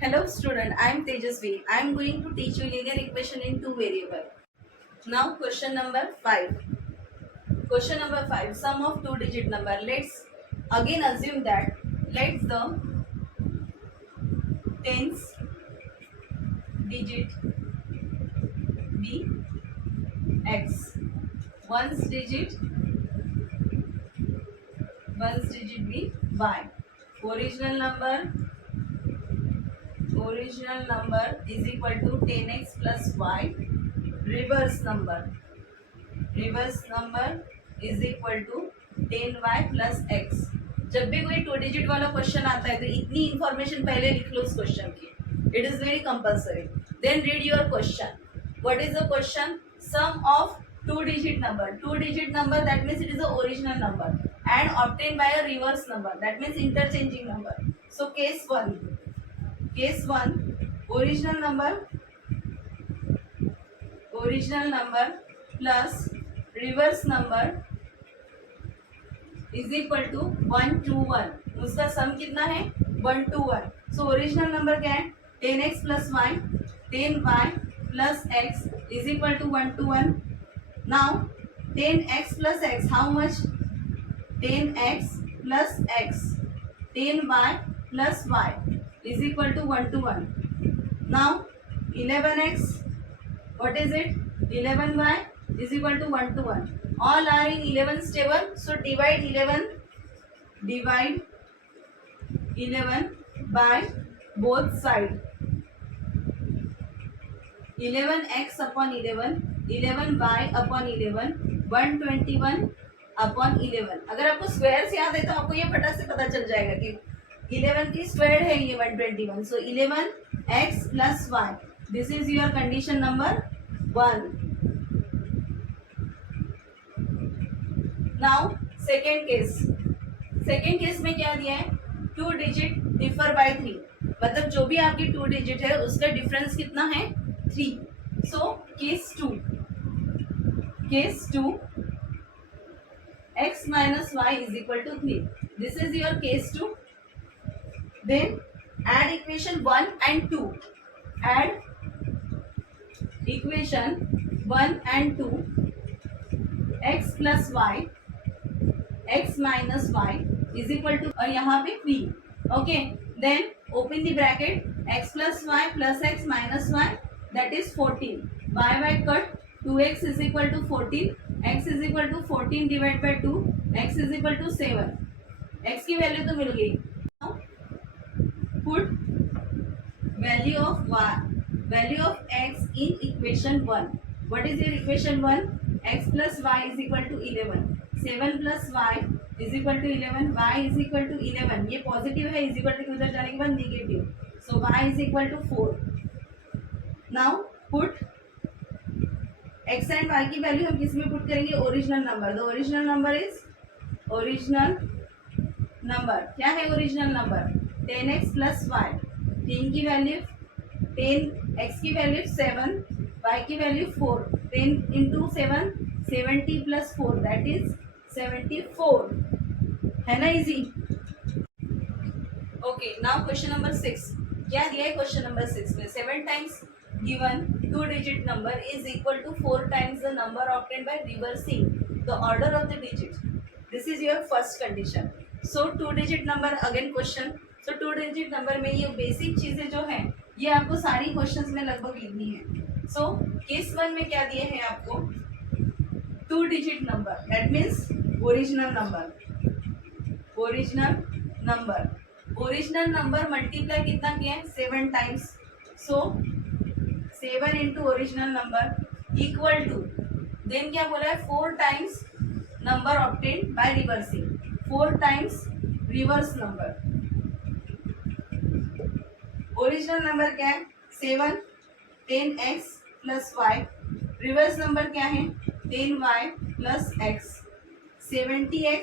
Hello student, I am Tejasvi. I am going to teach you linear equation in two variable. Now question number 5. Question number 5. Sum of two digit number. Let's again assume that let the tens digit be x. Ones digit be y. Original number is equal to 10x plus y. Reverse number is equal to 10y plus x. जब भी कोई 2 digit वाला question आता है तो इतनी information पहले लिख लो उस क्वेश्चन की. It is very compulsory. Then read your question. What is the question? Sum of 2 digit number. 2 digit number, that means it is the original number and obtained by a reverse number, that means interchanging number. So case 1, original number plus reverse number is equal to 1 to 1. उसका सम कितना है? 1 to 1. So original number क्या है? 10x plus y, 10y plus x is equal to 1 to 1. Now 10x plus x, how much? 10x plus x, 10y plus y is equal to 1 to 1. Now 11x, what is it? 11y is equal to 1 to 1. All are in 11's table, so divide 11 by both sides. 11x upon 11, 11y upon 11, 121 upon 11. अगर आपको square याद है तो आपको ये फटाक से पता चल जाएगा कि 11 की स्क्वायर है ये 121. So 11x plus y. This is your condition number 1. Now second case में क्या दिया है? 2 digit differ by 3. मतलब जो भी आपकी 2 digit है उसका डिफरेंस कितना है? 3. So case 2, x minus y is equal to 3. This is your case 2. Then add equation 1 and 2. Add equation 1 and 2. x plus y, x minus y is equal to और यहाँ पे p. Okay. Then open the bracket. x plus y plus x minus y, that is 14. y cut. 2x is equal to 14. x is equal to 14 divided by 2. x is equal to 7. x की value तो मिल गई. Now put value of x in equation 1. What is your equation 1? x plus y is equal to 11. 7 plus y is equal to 11. y is equal to 11. ये positive है, is equal to उधर जाने के बाद negative. So y is equal to 4. Now put x and y की value हम किस में पुट करेंगे? Original number. The original number is क्या है original number? 10x plus y. 10 की वैल्यू 10, x की वैल्यू 7, y की value 4. 10 into 7, 70 plus 4, that is 74. है ना easy? Okay. Now question number 6. क्या दिया है क्वेश्चन नंबर 6 में? 7 times given 2 digit number is equal to 4 times the number obtained by reversing the order of the digits. This is your first condition. So 2 digit number again question. So 2 digit number में ये basic चीजें जो हैं ये आपको सारी questions में लगभग लिखनी है. So केस 1 में क्या दिए हैं आपको? 2 digit number, that means original number multiply कितना किया है? 7 times. So 7 into original number equal to, then क्या बोला है? 4 times number obtained by reversing. 4 times reverse number. Original number क्या है? 7, 10x plus y. Reverse number क्या है? 10y plus x. 70x.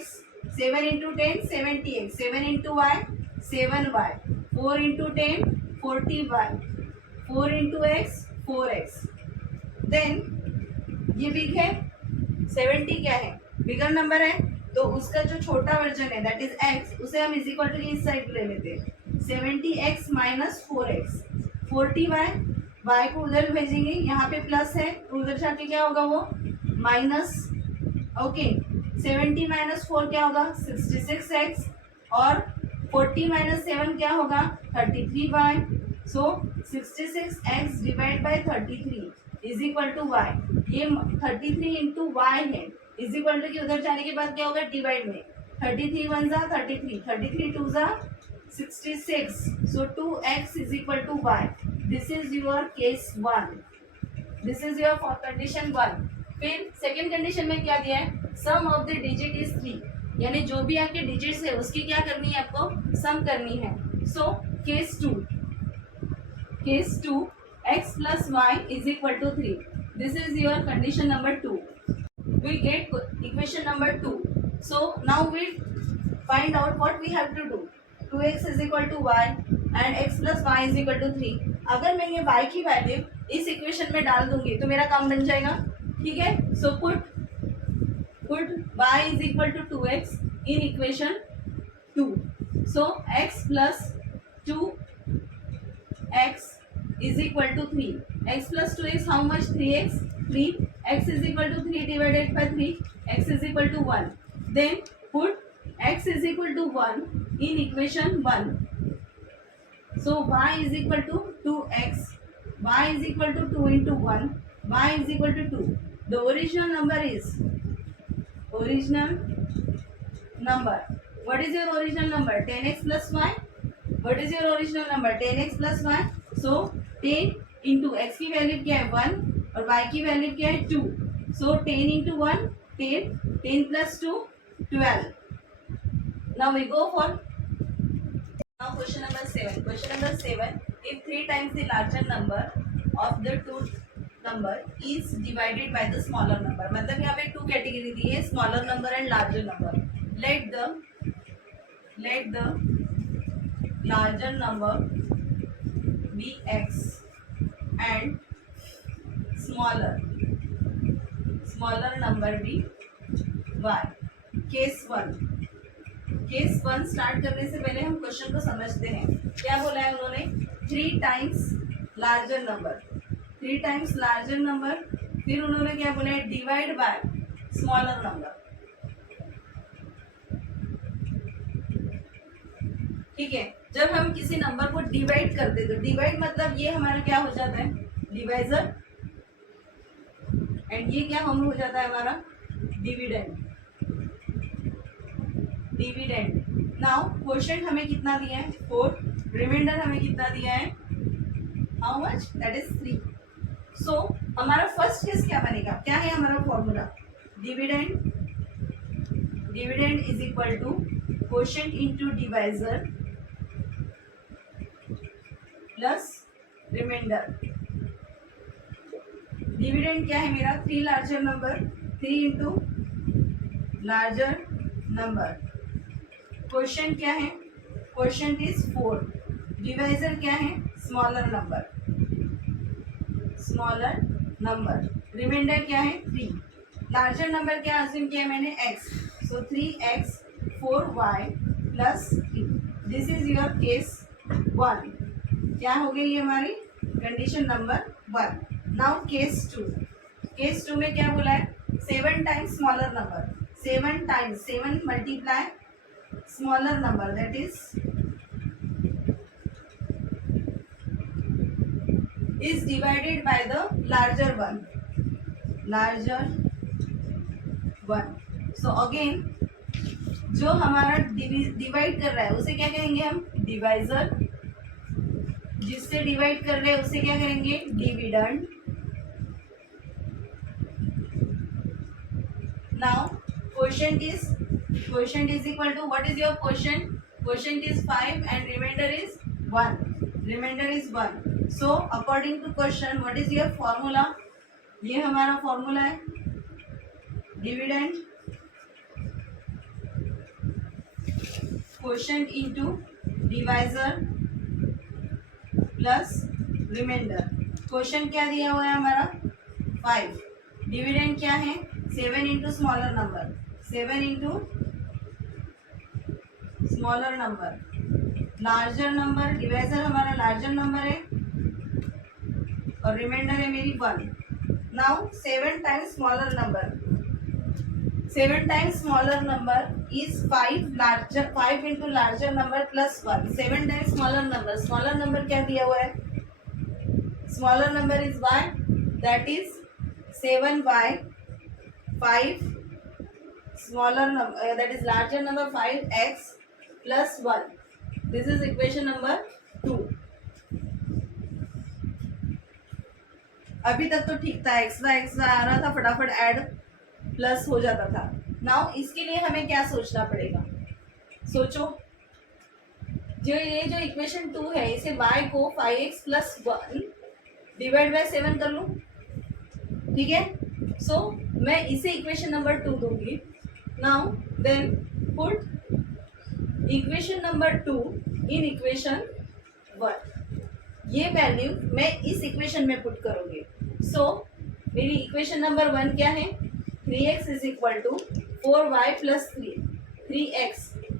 7 into 10, 70x. 7 into y, 7y. 4 into 10, 40y. 4 into x, 4x. Then ये big है. 70 क्या है? Bigger number है तो उसका जो छोटा वर्जन है दैट इज x, उसे हम इज इक्वल टू इस साइड ले लेते हैं. 70x minus 4x, 40y, y को उधर भेजेंगे, यहाँ पे प्लस है तो उधर जाके क्या होगा वो माइनस। ओके, 70 माइनस 4 क्या होगा 66x, और 40 माइनस 7 क्या होगा 33y। So 66x divide by 33 is equal to y। ये 33 इंटू वाई है, इज इक्वल टू कि उधर जाने के बाद क्या होगा डिवाइड में 33 वन जा 33, 33 टू जा 66, so 2x is equal to y. This is your case 1. This is your for condition 1. फिर सेकेंड कंडीशन में क्या दिया है, सम ऑफ द डिजिट इज 3, यानी जो भी आपके डिजिट्स है उसकी क्या करनी है, आपको सम करनी है। So case 2, x plus y is equal to 3. This is your condition number 2. We get equation number 2. So now we find out what we have to do. 2x is equal to y and x plus y is equal to 3. अगर मैं ये y की value इस equation में डाल दूंगी तो मेरा काम बन जाएगा, ठीक है। So put y is equal to 2x in equation 2. So x plus 2x is equal to 3. x plus 2x how much, 3x, 3. x is equal to 3 divided by 3, x is equal to 1. Then put x is equal to 1 in equation 1. So y is equal to 2x, y is equal to 2 into 1, y is equal to 2. The original number is what is your original number, 10x plus y. What is your original number, 10x plus y. So 10 into x की value क्या है 1 और y की value क्या है 2. So 10 into 1 10, 10 plus 2 12. Now we go for question number 7. Question number 7, if 3 times the larger number of the two number is divided by the smaller number, मतलब यहाँ पे 2 कैटेगरी दी है, smaller number and larger number. let the larger number be x and smaller number be y. Case 1 start करने से पहले हम question को समझते हैं. क्या बोला है उन्होंने, 3 times larger number, 3 times larger number. फिर उन्होंने क्या बोला है, डिवाइड बाय स्मॉलर नंबर. ठीक है, जब हम किसी नंबर को डिवाइड करते तो डिवाइड मतलब ये हमारा क्या हो जाता है, डिवाइजर, एंड ये क्या हम हो जाता है हमारा डिविडेंड. नाउ क्वोशिएंट हमें कितना दिया है 4, रिमाइंडर हमें कितना दिया है, how much, that is 3. So हमारा फर्स्ट केस क्या बनेगा, क्या है हमारा formula, dividend is equal to quotient into divisor plus remainder. Dividend क्या है मेरा, 3 larger number, 3 into larger number. Quotient क्या है, क्वोशिएंट इज 4. डिवाइजर क्या है, स्मॉलर नंबर. रिमाइंडर क्या है 3. लार्जर नंबर क्या अज्यूम किया मैंने, x. So 3x 4y plus 3. This is your case 1. क्या हो गई ये हमारी कंडीशन नंबर 1. नाउ केस 2 में क्या बोला है, 7 times smaller number, 7 times 7 multiply smaller number, that is divided by the larger one. So again जो हमारा डिवाइड कर रहा है उसे क्या कहेंगे हम, डिवाइजर. जिससे डिवाइड कर रहे हैं उसे क्या करेंगे, dividend. Now quotient is equal to, what is your quotient is 5 and remainder is 1. So according to question what is your formula, ये हमारा फॉर्मूला है, dividend quotient into divisor plus remainder. Quotient क्या दिया हुआ है हमारा 5. डिविडेंड क्या है 7 into smaller number, 7 into smaller number larger number, divisor हमारा लार्जर नंबर है और रिमाइंडर है मेरी 1. Now 7 times smaller number, 7 times smaller number is 5 into larger number plus 1. 7 times smaller number क्या दिया हुआ है? Smaller number is y, that is 7y 5 smaller number, that is larger number 5x plus 1. This is equation number 2. अभी तक तो ठीक था, x Y आ रहा था, फटाफट ऐड प्लस हो जाता था. नाउ इसके लिए हमें क्या सोचना पड़ेगा? सोचो, जो ये जो इक्वेशन 2 है, इसे y को 5x प्लस 1 डिवाइड बाय 7 कर लूं. ठीक है, सो मैं इसे इक्वेशन नंबर 2 दूंगी. Now then put equation number 2 in equation 1. ये वैल्यू मैं इस इक्वेशन में पुट करूंगी. सो मेरी इक्वेशन नंबर 1 क्या है? 3x is equal to 4y plus 3. 3x,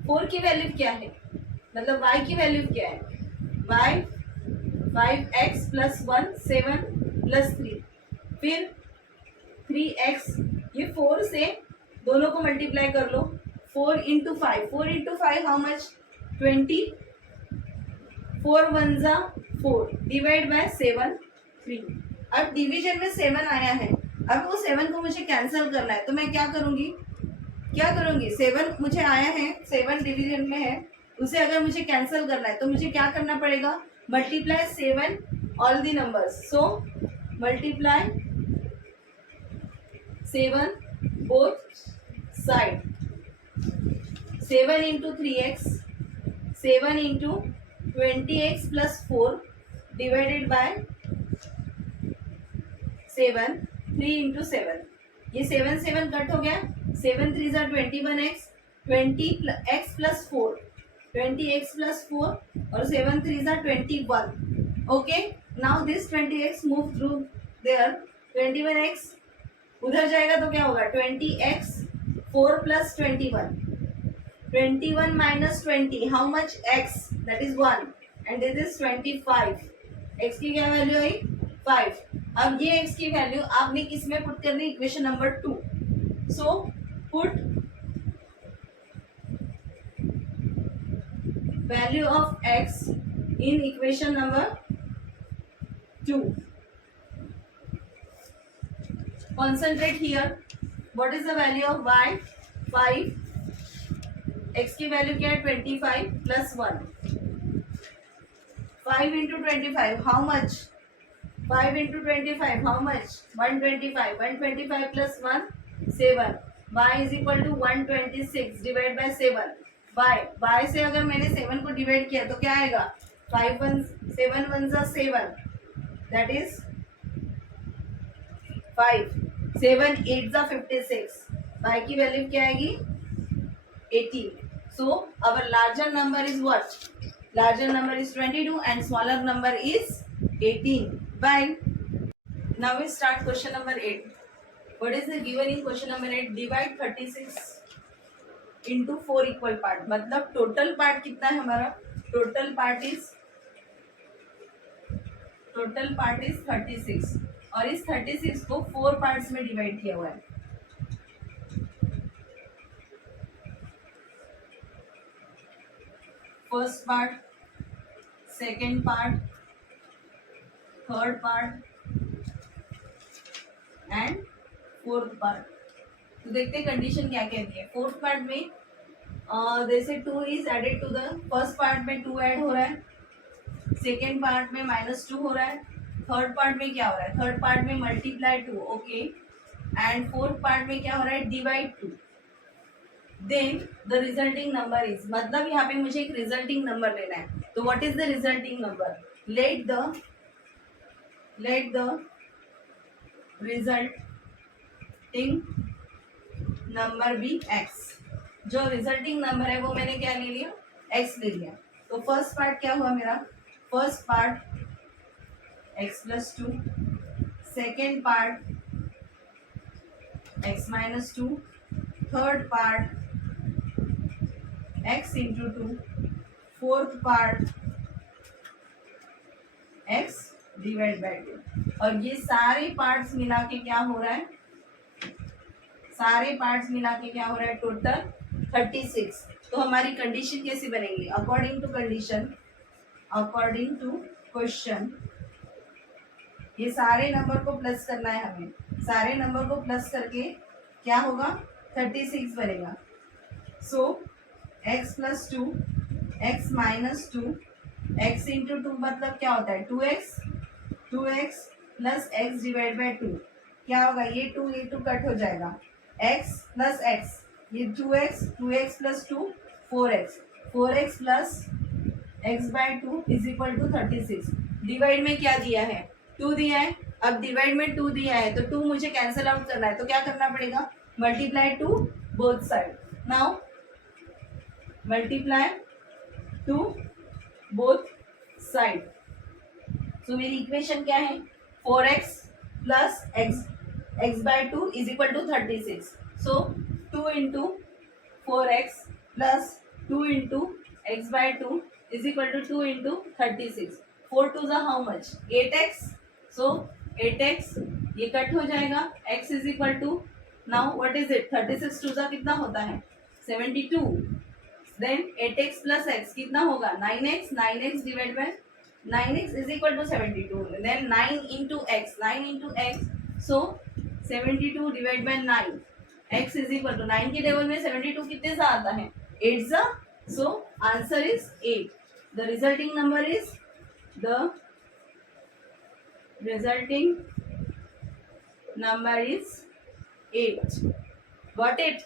4 की वैल्यू क्या है, मतलब y की वैल्यू क्या है? y 5x plus 1 7 plus 3. फिर 3x, ये 4 से दोनों को मल्टीप्लाई कर लो. 4 इंटू 5, 4 इंटू 5 हाउ मच? 20. 4 1 जा 4 डिवाइड बाय 7 3. अब डिवीजन में 7 आया है, अब वो 7 को मुझे कैंसिल करना है, तो मैं क्या करूंगी? 7 मुझे आया है, 7 डिवीजन में है, उसे अगर मुझे कैंसिल करना है तो मुझे क्या करना पड़ेगा? Multiply 7 all the numbers. So multiply 7 both side. 7 into 3x, 7 into 20x plus 4 divided by 7, 3 into 7. ये 7 7 कट हो गया. 7 3 जा 21x, 20x plus 4, 20x plus 4 और 7 3 जा 21. Okay, now this 20x move through there. 21x उधर जाएगा तो क्या होगा? 20x 4 plus 21. 21 minus 20 how much? x, that is 1 and this is 25. x की क्या वैल्यू आई? 5. अब ये x की वैल्यू आपने किस में पुट करनी? Equation number 2. So put value of x in equation number 2. Concentrate here. What is the value of y? 5. x की वैल्यू क्या है? 25 plus 1. 5 into 25 how much? 5 into 25 how much? 125. 125 plus 1 7. y is equal to 126 divide by 7. y से अगर मैंने 7 को divide किया तो क्या आएगा? 5 1 7 1 जा 7, दैट इज 5. 7 8 जा 56. y की वैल्यू क्या आएगी? 18. So our larger number is what? Larger number is 22 and smaller number is 18. Bye. Now we start question number 8. What is the given in question number 8? Divide 36 into 4 equal part. मतलब total part कितना है हमारा? Total part is 36 और इस 36 को 4 parts में divide किया हुआ है. First part, second part, third part and fourth part. तो देखते हैं कंडीशन क्या कहती है. फोर्थ पार्ट में जैसे 2 is added to the first part में 2 ऐड हो रहा है, सेकेंड पार्ट में -2 हो रहा है, थर्ड पार्ट में क्या हो रहा है? थर्ड पार्ट में multiply 2. Okay, and fourth part में क्या हो रहा है? Divide 2. Then the resulting number is, मतलब यहाँ पे मुझे एक रिजल्टिंग नंबर लेना है. तो what is the resulting number? Let the resulting number be x. जो रिजल्टिंग नंबर है वो मैंने क्या ले लिया? x ले लिया. तो फर्स्ट पार्ट क्या हुआ मेरा? First part x plus 2, second part x minus 2, third part x into 2, fourth part x divide by 2, और ये सारे पार्ट्स मिला के क्या हो रहा है, सारे पार्ट्स मिला के क्या हो रहा है, टोटल 36। तो हमारी कंडीशन कैसी बनेगी, according to condition, according to question, ये सारे नंबर को प्लस करना है हमें, सारे नंबर को प्लस करके क्या होगा, 36 बनेगा। सो x plus 2, x minus 2, x into 2 मतलब क्या होता है 2x, 2x plus x divide by 2, क्या होगा, ये 2 कट हो जाएगा, x प्लस x, ये 2x, 2x plus 2 4x, 4x plus x by 2 is equal to 36। Divide में क्या दिया है, 2 दिया है, अब डिवाइड में 2 दिया है तो 2 मुझे कैंसिल आउट करना है, तो क्या करना पड़ेगा, multiply to both side. Now multiply to both side. So मेरी इक्वेशन क्या है, 4x plus x by 2 is equal to 36। So 2 into 4x plus 2 into x by 2 is equal to 2 into 36। 4 twos are how much, 8x। So 8x ये cut हो जाएगा, x is equal to, now what is it, 36 twos are कितना होता है 72। Then 8x plus x कितना होगा 9x, 9x divide by 9x is equal to 72, then 9 into x, 9 into x, so 72 divide by 9, x is equal to 9 के table में 72 कितने सा आता है 8 सा, so answer is 8। The resulting number is, the resulting number is 8. Got it?